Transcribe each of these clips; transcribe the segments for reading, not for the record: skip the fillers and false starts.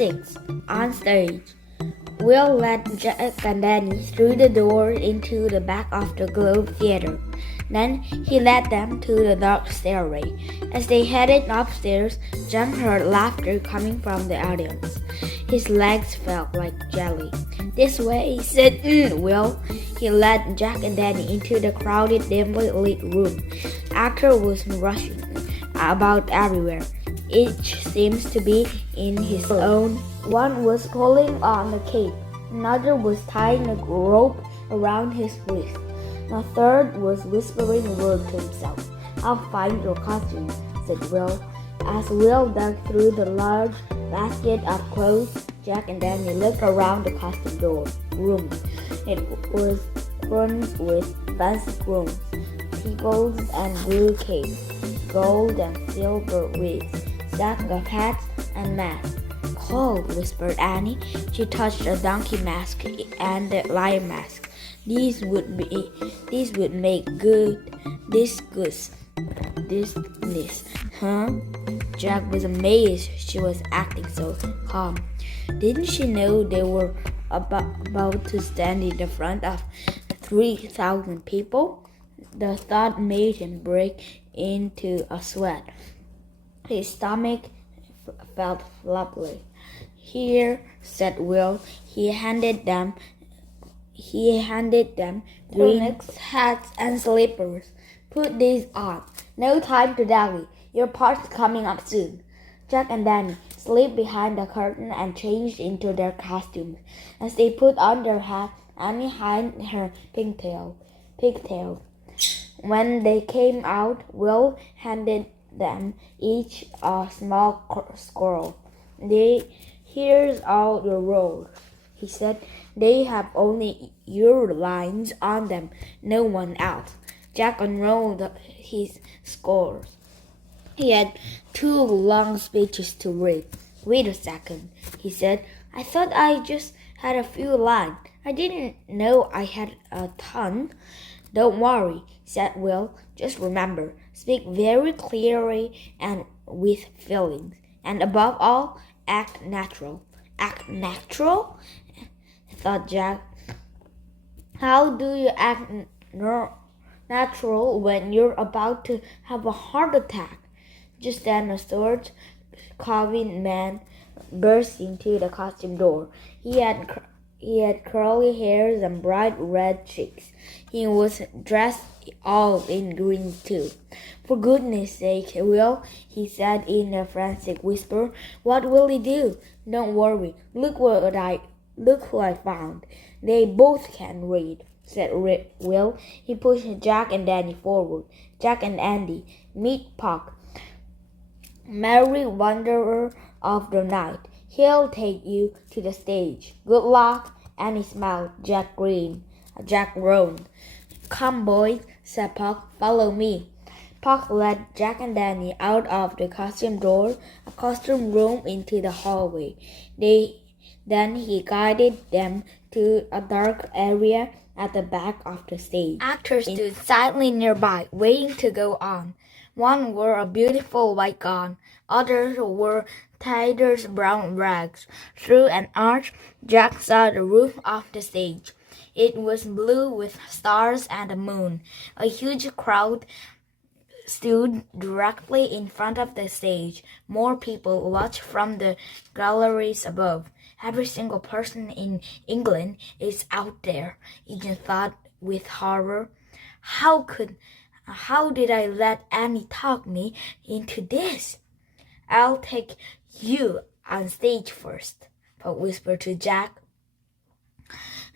6. On stage. Will led Jack and Danny through the door into the back of the Globe Theater. Then he led them to the dark stairway. As they headed upstairs, Jack heard laughter coming from the audience. His legs felt like jelly. "This way," said Will. He led Jack and Danny into the crowded, dimly lit room. Actors was rushing about everywhere. Each seems to be in his own. One was pulling on the cape. Another was tying a rope around his wrist. The third was whispering a word to himself. "I'll find your costume," said Will. As Will dug through the large basket of clothes, Jack and Danny looked around the costume room. It was furnished with fancy brooms, peepers and blue capes, gold and silver wigs, stacks of hats and masks. "Cold," whispered Annie. She touched a donkey mask and a lion mask. These would make good disguises, huh?" Jack was amazed she was acting so calm. Didn't she know they were about to stand in the front of 3,000 people? The thought made him break into a sweat. His stomach felt floppy. "Here," said Will. He handed them tunics, hats, and slippers. "Put these on. No time to dally. Your part's coming up soon." Jack and Danny slipped behind the curtain and changed into their costumes. As they put on their hats, Annie hid her pigtails. When they came out, Will handed them each a small scroll. "Here's all your roles," he said. "They have only your lines on them, no one else." Jack unrolled his scrolls. He had 2 long speeches to read. "Wait a second," he said. "I thought I just had a few lines. I didn't know I had a ton." "Don't worry," said Will. "Just remember, speak very clearly and with feelings. And above all, act natural." "Act natural?" thought Jack. "How do you act natural when you're about to have a heart attack?" Just then a short, Calvin man burst into the costume door. He had curly hairs and bright red cheeks. He was dressed all in green too. "For goodness sake, Will," he said in a frantic whisper. "What will he do?" "Don't worry. Look who I found. They both can read," said Will. He pushed Jack and Danny forward. "Jack and Andy, meet Puck, merry wanderer of the night. He'll take you to the stage. Good luck." Annie smiled. Jack groaned. "Come, boys," said Puck. "Follow me." Puck led Jack and Danny out of the costume room into the hallway. Then he guided them to a dark area at the back of the stage. Actors stood silently nearby, waiting to go on. One wore a beautiful white gown. Others wore tattered brown rags. Through an arch, Jack saw the roof of the stage. It was blue with stars and a moon. A huge crowd stood directly in front of the stage. More people watched from the galleries above. "Every single person in England is out there," Eugene thought with horror. How did I let Annie talk me into this?" "I'll take you on stage first," Puck whispered to Jack.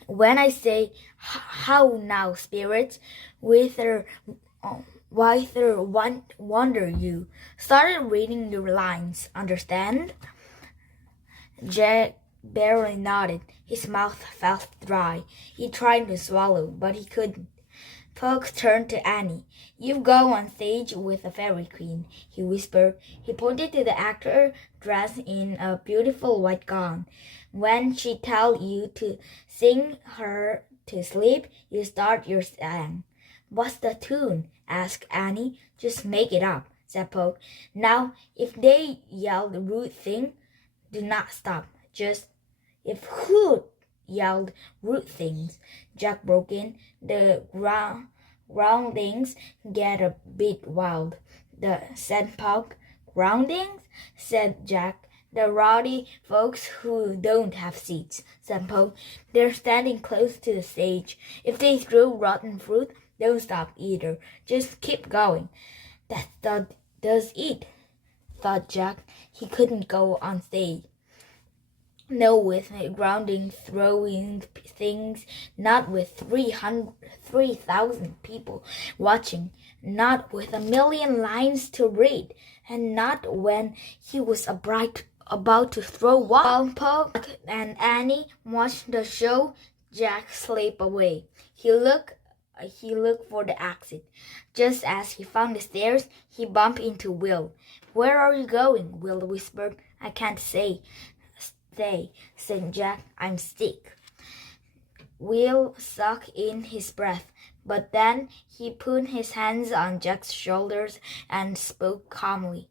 "When I say, 'How now, spirits,' whither wander you? Started reading your lines, understand?" Jack barely nodded. His mouth felt dry. He tried to swallow, but he couldn't. Puck turned to Annie. "You go on stage with the Fairy Queen," he whispered. He pointed to the actor dressed in a beautiful white gown. "When she tells you to sing her to sleep, you start your song." "What's the tune?" asked Annie. "Just make it up," said Puck. "Now, if they yell the rude thing, do not stop. Just if who yelled rude things, Jack broke in. The groundings get a bit wild. Said Puck. Groundings? Said Jack. The rowdy folks who don't have seats, said Puck. They're standing close to the stage. If they throw rotten fruit, don't stop either. Just keep going. That does it, thought Jack. He couldn't go on stage. No, with grounding, throwing things, not with 3,000 people watching, not with a million lines to read, and not when he was about to throw one. While Puck and Annie watched the show, Jack slipped away. He looked for the exit. Just as he found the stairs, he bumped into Will. "Where are you going?" Will whispered. "I can't say." "Stay," said Jack. "I'm sick." Will sucked in his breath, but then he put his hands on Jack's shoulders and spoke calmly.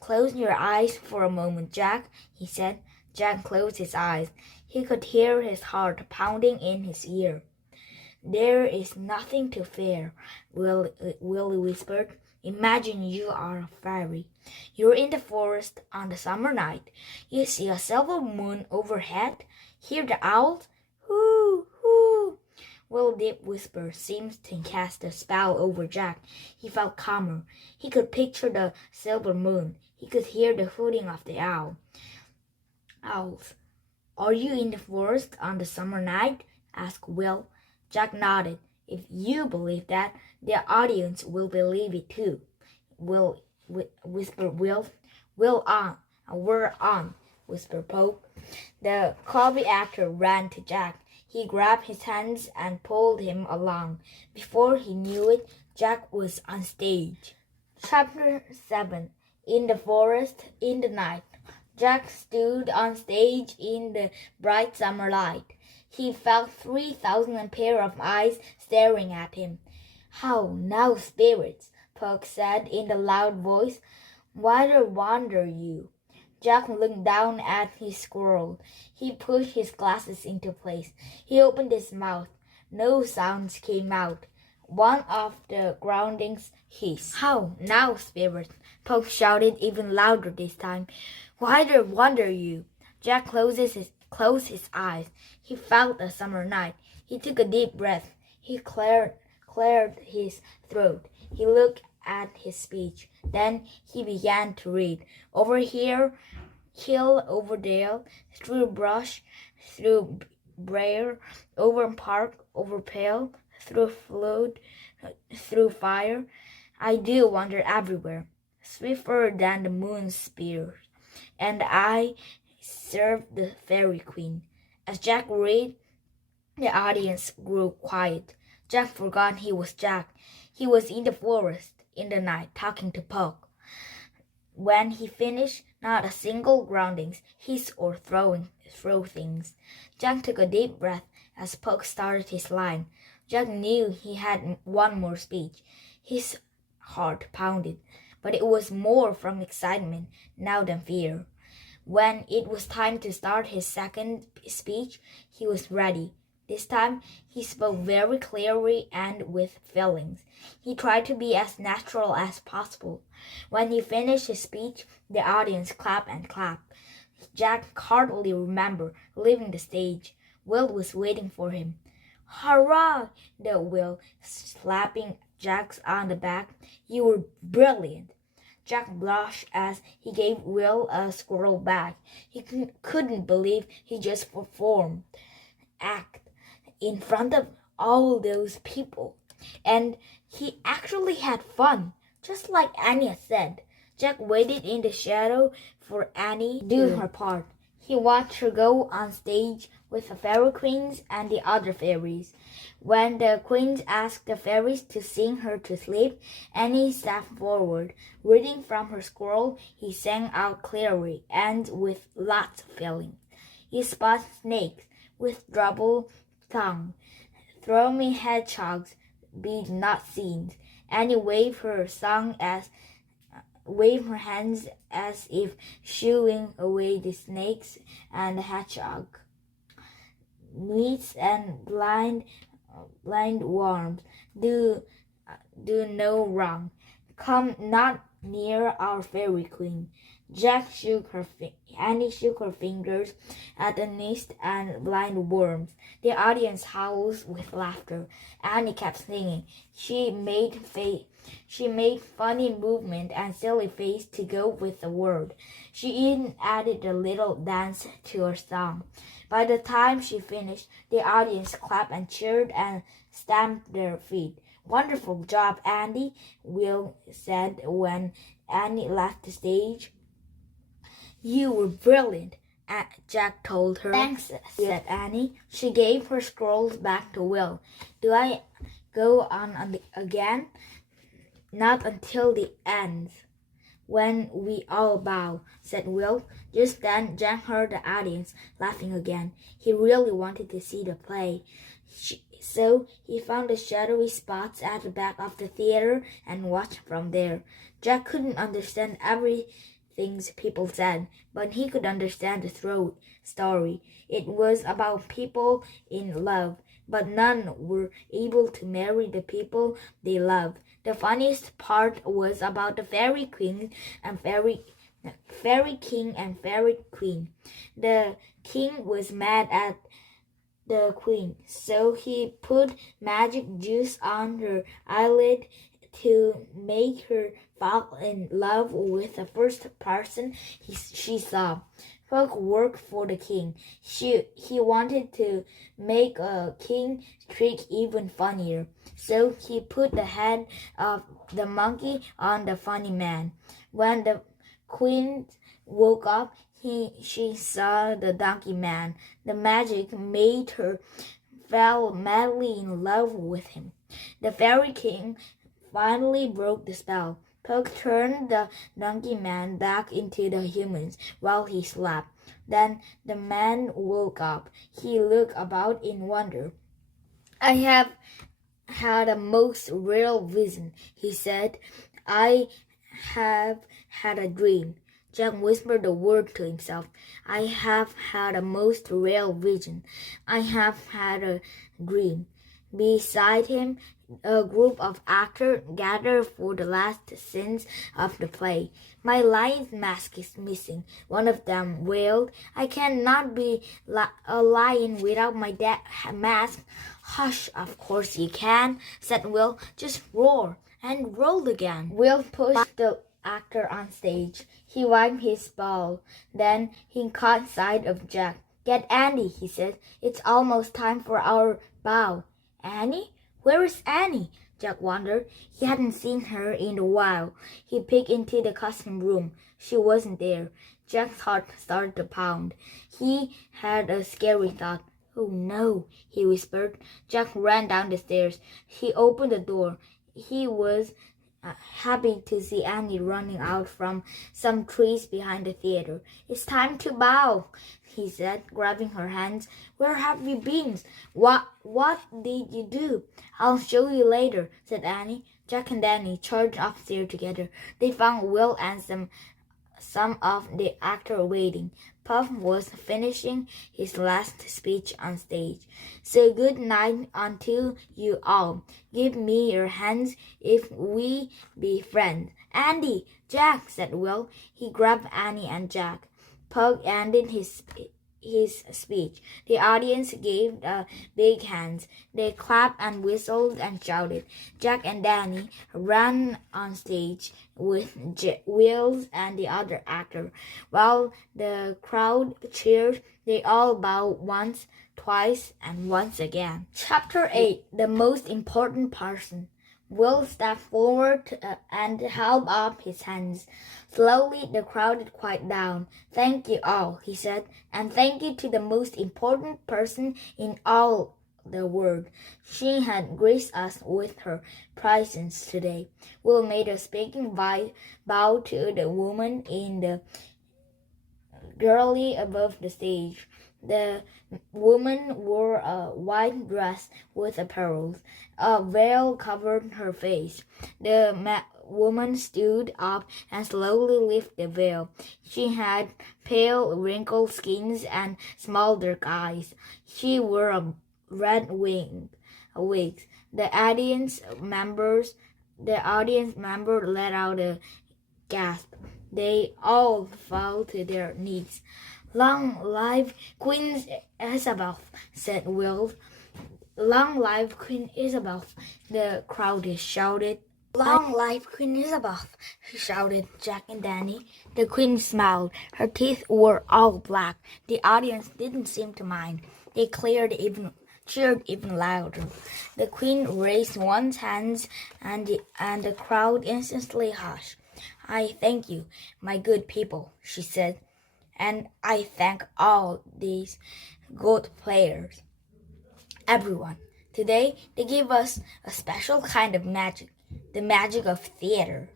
"Close your eyes for a moment, Jack," he said. Jack closed his eyes. He could hear his heart pounding in his ear. "There is nothing to fear," Will whispered. "Imagine you are a fairy. You're in the forest on a summer night. You see a silver moon overhead. Hear the owls? Hoo, hoo." Will's deep whisper seemed to cast a spell over Jack. He felt calmer. He could picture the silver moon. He could hear the hooting of the owls. "Are you in the forest on the summer night?" asked Will. Jack nodded. "If you believe that, the audience will believe it too," whispered Will. "We're on," whispered Pope. The comedy actor ran to Jack. He grabbed his hands and pulled him along. Before he knew it, Jack was on stage. Chapter 7. In the forest, in the night. Jack stood on stage in the bright summer light. He felt 3,000 pair of eyes staring at him. "How now, spirits," Puck said in a loud voice. "Whither wander you?" Jack looked down at his squirrel. He pushed his glasses into place. He opened his mouth. No sounds came out. One of the groundings hissed. "How now, spirits?" Puck shouted even louder this time. "Whither wander you?" Jack closed his eyes. He felt a summer night. He took a deep breath. He cleared his throat. He looked at his speech. Then he began to read. Over here, hill over dale, through brush, through briar, over park, over pale, through flood, through fire. I do wander everywhere, swifter than the moon's spear, and I serve the fairy queen. As Jack read, the audience grew quiet. Jack forgot he was Jack. He was in the forest, in the night, talking to Puck. When he finished, not a single grounding hissed or throw things. Jack took a deep breath as Puck started his line. Jack knew he had one more speech. His heart pounded, but it was more from excitement now than fear. When it was time to start his second speech, he was ready. This time, he spoke very clearly and with feelings. He tried to be as natural as possible. When he finished his speech, the audience clapped and clapped. Jack hardly remembered leaving the stage. Will was waiting for him. "Hurrah!" yelled Will, slapping Jack on the back. "You were brilliant." Jack blushed as he gave Will a squirrel bag. He couldn't believe he just performed act in front of all those people. And he actually had fun, just like Annie said. Jack waited in the shadow for Annie to do her part. He watched her go on stage with the fairy queens and the other fairies. When the queens asked the fairies to sing her to sleep, Annie stepped forward. Reading from her scroll, he sang out clearly and with lots of feeling. He spotted snakes with double tongue. Throw me hedgehogs, be not seen. Annie waved her song as waved her hands as if shooing away the snakes and the hedgehog. Meats and blind worms do no wrong. Come not near our fairy queen. Annie shook her fingers at the nest and blind worms. The audience howls with laughter. Annie kept singing. She made funny movement and silly face to go with the word. She even added a little dance to her song. By the time she finished, the audience clapped and cheered and stamped their feet. Wonderful job, Andy, Will said when Annie left the stage. You were brilliant, Jack told her. Thanks, said Annie. She gave her scrolls back to Will. Do I go on again? Not until the end. When we all bow, said Will. Just then Jack heard the audience laughing again. He really wanted to see the play. So he found the shadowy spots at the back of the theater and watched from there. Jack couldn't understand everything people said, but he could understand the story. It was about people in love, but none were able to marry the people they loved. The funniest part was about the fairy king and fairy king and fairy queen. The king was mad at the queen, so he put magic juice on her eyelid to make her fall in love with the first person she saw. Hook worked for the king. He wanted to make a king trick even funnier, so he put the head of the monkey on the funny man. When the queen woke up, she saw the donkey man. The magic made her fall madly in love with him. The fairy king finally broke the spell. Puck turned the donkey man back into the humans while he slept. Then the man woke up. He looked about in wonder. I have had a most real vision, he said. I have had a dream. Jack whispered the word to himself. I have had a most real vision. I have had a dream. Beside him, a group of actors gathered for the last scenes of the play. My lion's mask is missing, one of them wailed. I cannot be a lion without my mask. Hush, of course you can, said Will. Just roar. And rolled again. Will pushed the actor on stage. He wiped his ball. Then he caught sight of Jack. Get Annie, he said. It's almost time for our bow. Annie? Where is Annie? Jack wondered. He hadn't seen her in a while. He peeked into the costume room. She wasn't there. Jack's heart started to pound. He had a scary thought. Oh no, he whispered. Jack ran down the stairs. He opened the door. He was happy to see Annie running out from some trees behind the theater. It's time to bow, he said, grabbing her hands. Where have you been? What did you do? I'll show you later, said Annie. Jack and Annie charged upstairs together. They found Will and some of the actors waiting. Puff was finishing his last speech on stage. So good night unto you all. Give me your hands if we be friends. Andy, Jack, said Will. He grabbed Annie and Jack. Puck ended his speech. The audience gave big hands. They clapped and whistled and shouted. Jack and Danny ran on stage with Will and the other actor. While the crowd cheered, they all bowed once, twice, and once again. Chapter 8. The Most Important Person. Will stepped forward and held up his hands. Slowly, the crowd quieted down. Thank you all, he said, and thank you to the most important person in all the world. She had graced us with her presence today. Will made a speaking bow to the woman in the gallery above the stage. The woman wore a white dress with pearls. A veil covered her face. The woman stood up and slowly lifted the veil. She had pale, wrinkled skin and small dark eyes. She wore a red wig. The audience member let out a gasp. They all fell to their knees. "Long live Queen Isabel," said Will. "Long live Queen Isabel," the crowd shouted. "Long live Queen Isabel," shouted Jack and Danny. The queen smiled. Her teeth were all black. The audience didn't seem to mind. They cheered even louder. The queen raised one hand and the crowd instantly hushed. "I thank you, my good people," she said, "and I thank all these good players. Everyone. Today they give us a special kind of magic, the magic of theater.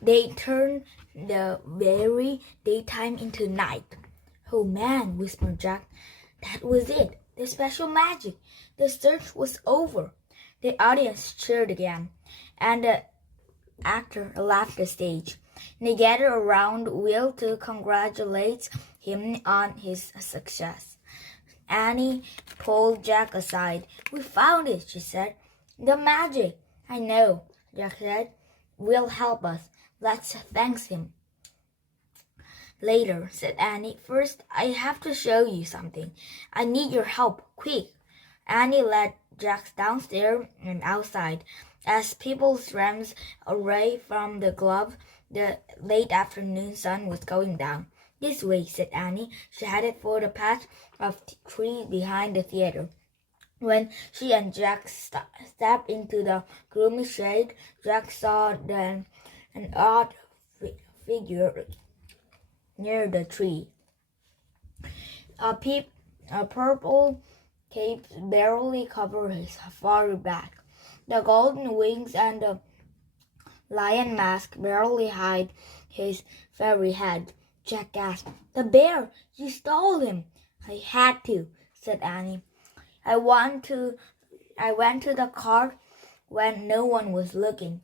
They turn the very daytime into night." "Oh man," whispered Jack. "That was it. The special magic. The search was over." The audience cheered again, and the actor left the stage. They gathered around Will to congratulate him on his success. Annie pulled Jack aside. "We found it," she said. "The magic." "I know," Jack said. "Will help us. Let's thank him." "Later," said Annie. "First, I have to show you something. I need your help, quick." Annie led Jack downstairs and outside. As people swarmed away from the club, the late afternoon sun was going down. "This way," said Annie. She headed for the patch of trees behind the theater. When she and Jack stepped into the gloomy shade, Jack saw an odd figure near the tree. A purple cape barely covered his furry back. The golden wings and the lion mask barely hid his furry head. Jack gasped. "The bear! You stole him!" "I had to," said Annie. I went to the car when no one was looking.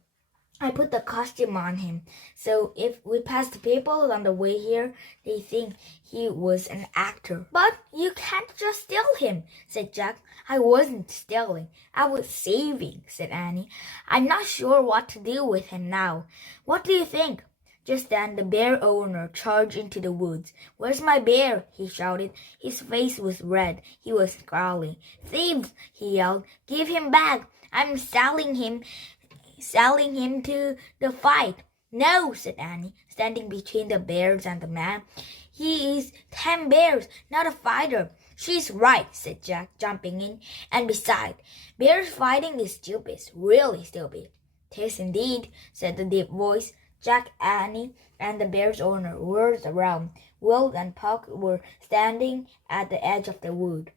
I put the costume on him, so if we passed people on the way here, they think he was an actor." "But you can't just steal him," said Jack. "I wasn't stealing. I was saving," said Annie. "I'm not sure what to do with him now. What do you think?" Just then the bear owner charged into the woods. "Where's my bear?" he shouted. His face was red. He was growling. "Thieves!" he yelled. "Give him back! I'm selling him to the fight." "No," said Annie, standing between the bears and the man. "He is 10 bears, not a fighter." "She's right," said Jack, jumping in. "And besides, bears fighting is stupid, really stupid." "'Tis indeed," said the deep voice. Jack, Annie, and the bear's owner whirled around. Will and Puck were standing at the edge of the wood.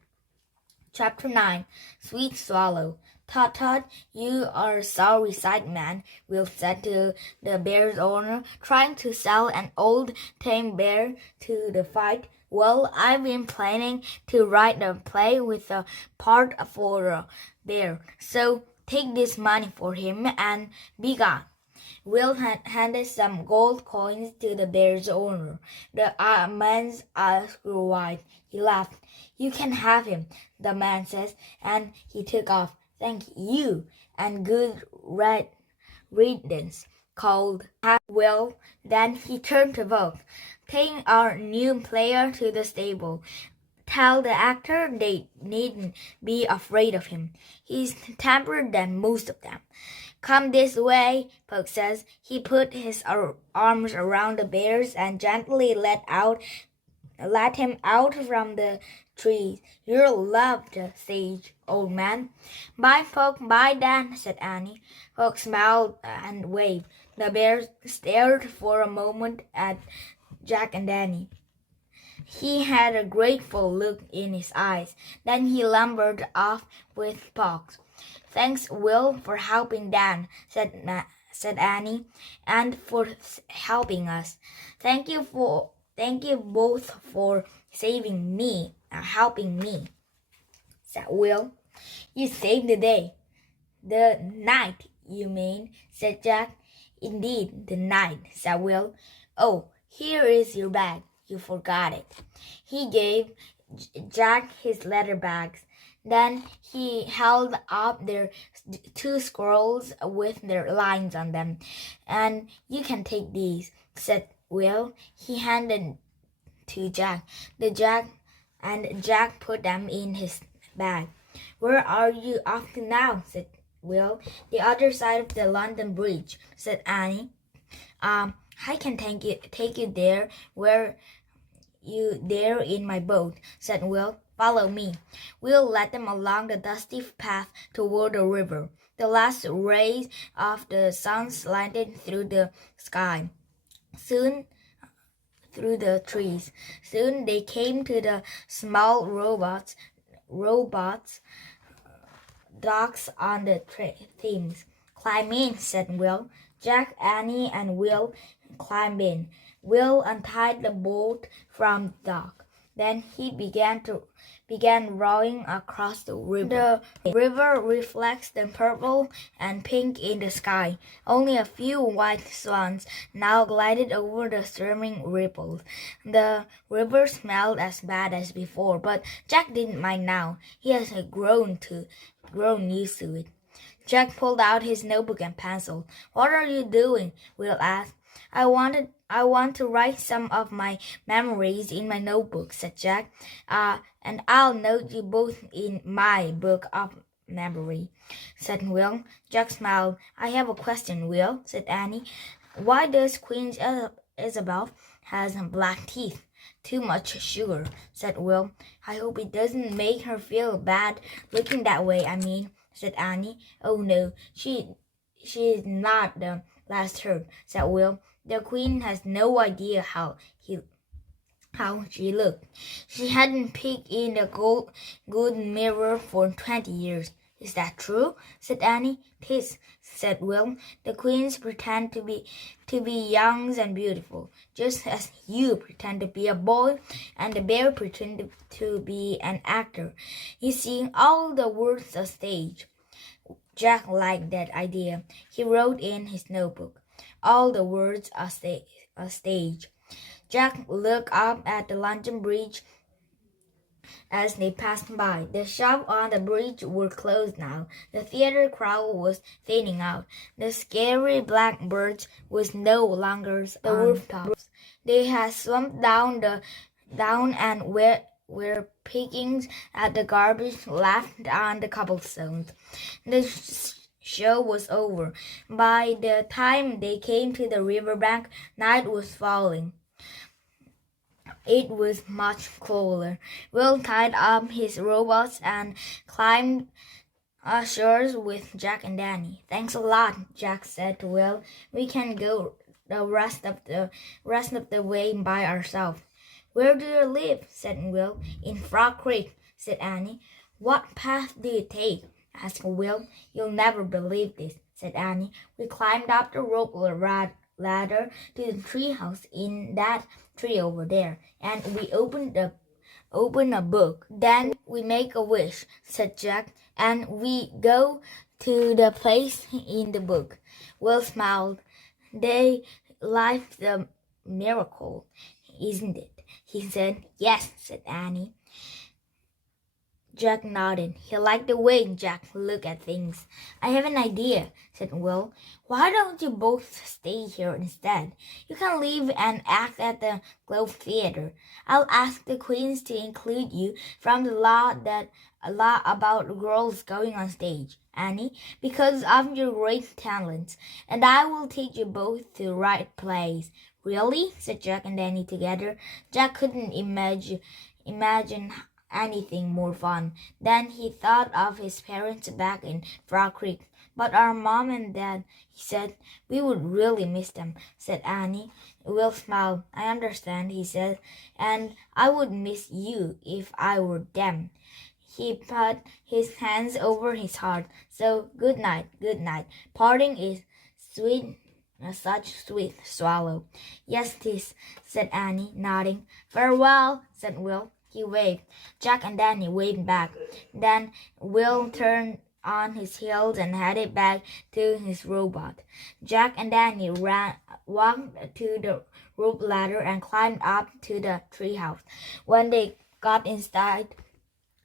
Chapter 9. Sweet Swallow. "Tut, tut, you are a sorry sight, man," Will said to the bear's owner, "trying to sell an old tame bear to the fight." "Well, I've been planning to write a play with a part for a bear, so take this money for him and be gone." Will handed some gold coins to the bear's owner. The man's eyes grew wide. He laughed. "You can have him," the man says, and he took off. "Thank you, and good riddance," called Will. Then he turned to Vogue. "Take our new player to the stable. Tell the actor they needn't be afraid of him. He's tempered than most of them." "Come this way," Puck says. He put his arms around the bears and gently let him out from the trees. "You'll love the stage, old man." "Bye, Puck, bye, Dan," said Annie. Puck smiled and waved. The bears stared for a moment at Jack and Danny. He had a grateful look in his eyes. Then he lumbered off with Puck. "Thanks, Will, for helping Dan," said Annie, "and for helping us. Thank you both for helping me," said Will. "You saved the day." The night, you mean, said Jack. Indeed, the night, said Will. Oh, here is your bag. You forgot it. He gave Jack his letter bags. Then he held up their 2 scrolls with their lines on them. And you can take these, said Will. He handed to Jack. Jack put them in his bag. Where are you off to now? Said Will. The other side of the London Bridge, said Annie. I can take you there in my boat, said Will. Follow me. Will led them along the dusty path toward the river. The last rays of the sun slanted through the sky. Through the trees. Soon they came to the small robots docks on the Thames. Climb in, said Will. Jack, Annie, and Will climbed in. Will untied the boat from the dock. Then he began rowing across the river. The river reflects the purple and pink in the sky. Only a few white swans now glided over the streaming ripples. The river smelled as bad as before, but Jack didn't mind now. He has grown used to it. Jack pulled out his notebook and pencil. What are you doing? Will asked. I want to write some of my memories in my notebook, said Jack. And I'll note you both in my book of memory, said Will. Jack smiled. I have a question, Will, said Annie. Why does Queen Isabel has black teeth? Too much sugar, said Will. I hope it doesn't make her feel bad looking that way, I mean, said Annie. Oh no, she is not the last heard, said Will. The Queen has no idea how she looked. She hadn't peeked in the gold mirror for 20 years. Is that true? Said Annie. 'Tis, said Will. The queens pretend to be young and beautiful, just as you pretend to be a boy and the bear pretend to be an actor. You see, all the world's a stage. Jack liked that idea. He wrote in his notebook, all the words are a stage. Jack looked up at the London Bridge as they passed by. The shops on the bridge were closed now. The theater crowd was thinning out. The scary black birds was no longer the rooftops. They had swamped down and were picking at the garbage left on the cobblestones. The show was over. By the time they came to the riverbank, night was falling. It was much cooler. Will tied up his robots and climbed ashore with Jack and Danny. Thanks a lot, Jack said to Will. We can go the rest of the way by ourselves. Where do you live? Said Will. In Frog Creek, said Annie. What path do you take? Asked Will. You'll never believe this, said Annie. We climbed up the rope ladder to the treehouse in that tree over there, and we open a book. Then we make a wish, said Jack, and we go to the place in the book. Will smiled. Life's a miracle, isn't it? He said. Yes, said Annie. Jack nodded. He liked the way Jack looked at things. I have an idea, said Will. Why don't you both stay here instead? You can live and act at the Globe Theater. I'll ask the queens to include you from the law about girls going on stage, Annie, because of your great talents, and I will teach you both to write plays. Really? Said Jack and Annie together. Jack couldn't imagine anything more fun. Then he thought of his parents back in Frog Creek. But our mom and dad, he said. We would really miss them, said Annie. Will smiled. I understand, he said, and I would miss you if I were them. He put his hands over his heart. So good night, good night. Parting is sweet, such sweet swallow. Yes, 'tis, said Annie, nodding. Farewell, said Will. He waved. Jack and Danny waved back. Then Will turned on his heels and headed back to his robot. Jack and Danny walked to the rope ladder and climbed up to the treehouse. When they got inside,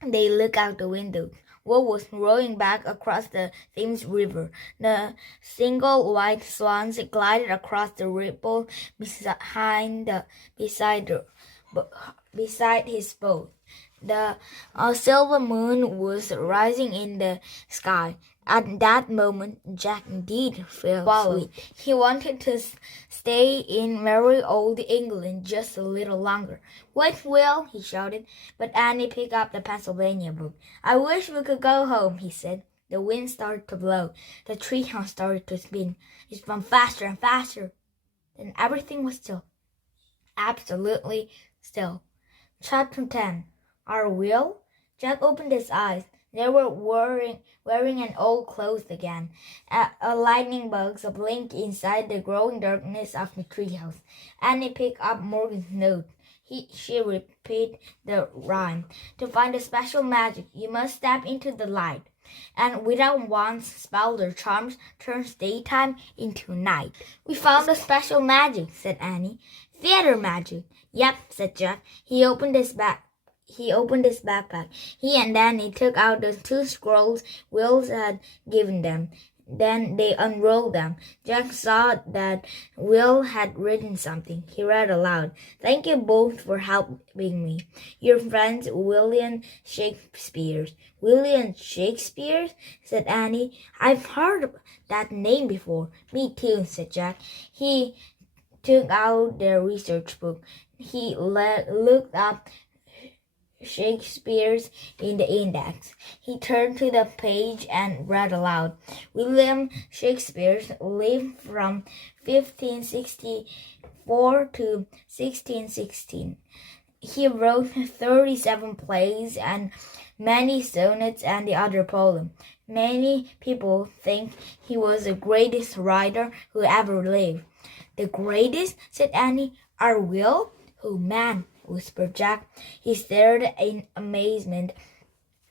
they looked out the window. Will was rowing back across the Thames River. The single white swans glided across the ripple beside his boat. The silver moon was rising in the sky. At that moment, Jack did feel sweet. He wanted to stay in merry old England just a little longer. "Wait, Will," he shouted, but Annie picked up the Pennsylvania book. "I wish we could go home," he said. The wind started to blow. The treehouse started to spin. It spun faster and faster. Then everything was still. Absolutely still. Chapter 10. Our Will? Jack opened his eyes. They were wearing an old clothes again. A lightning bug blinked inside the growing darkness of the treehouse. Annie picked up Morgan's note. She repeated the rhyme. "To find the special magic, you must step into the light. And without wands, spells, or charms, turns daytime into night." "We found the special magic," said Annie. "Theater magic." "Yep," said Jack. He opened his backpack. He and Danny took out the 2 scrolls Will had given them. Then they unrolled them. Jack saw that Will had written something. He read aloud. "Thank you both for helping me. Your friends, William Shakespeare." "William Shakespeare?" said Annie. "I've heard that name before." "Me too," said Jack. He took out their research book. He looked up Shakespeare's in the index. He turned to the page and read aloud. "William Shakespeare lived from 1564 to 1616. He wrote 37 plays and many sonnets and the other poems. Many people think he was the greatest writer who ever lived." "The greatest?" said Annie. "Our Will?" "Oh, man," whispered Jack. He stared in amazement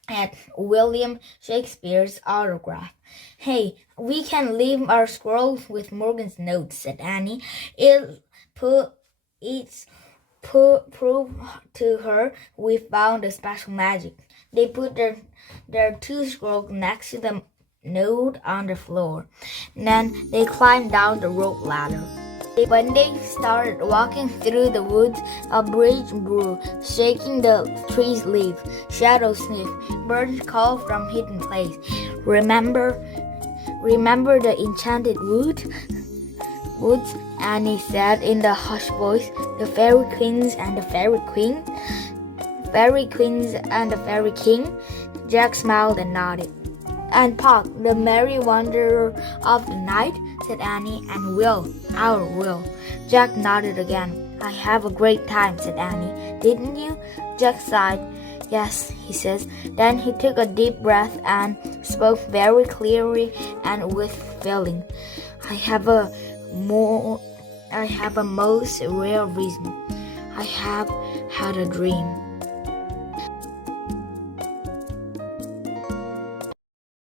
at William Shakespeare's autograph. "Hey, we can leave our scrolls with Morgan's note," said Annie. It's proof to her we found the special magic." They put their 2 scrolls next to the note on the floor. Then they climbed down the rope ladder. When they started walking through the woods, a breeze blew, shaking the tree's leaves. Shadows sniffed. Birds called from hidden place. Remember the enchanted woods?" Annie said in the hushed voice. "The fairy queens and the fairy queen?" "Fairy queens and the fairy king?" Jack smiled and nodded. "And Puck, the merry wanderer of the night?" said Annie. "And Will, our Will." Jack nodded again. "I have a great time," said Annie. "Didn't you?" Jack sighed. "Yes," he says. Then he took a deep breath and spoke very clearly and with feeling. I have a most rare reason. I have had a dream."